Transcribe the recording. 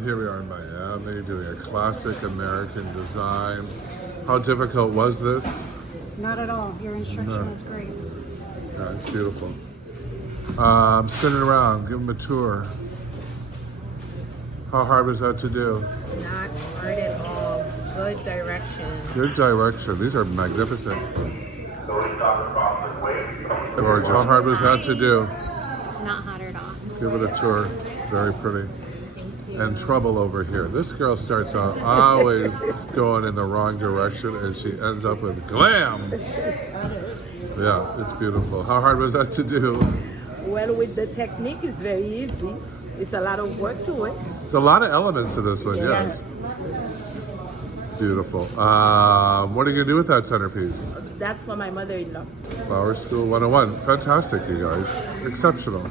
Here we are in Miami doing a classic American design. How difficult was this? Not at all. Your instruction was great. Yeah, it's beautiful. Spin it around, give them a tour. How hard was that to do? Not hard at all. Good direction. Good direction. These are magnificent. Gorgeous. How hard was that to do? Not hard at all. Give it a tour. Very pretty. Thank you. And trouble over here. This girl starts out always going in the wrong direction and she ends up with glam. Yeah, it's beautiful. How hard was that to do? Well, with the technique, it's very easy. It's a lot of work to it. There's a lot of elements to this one, yes. Beautiful. What are you going to do with that centerpiece? That's for my mother-in-law. Flower School 101. Fantastic, you guys. Exceptional.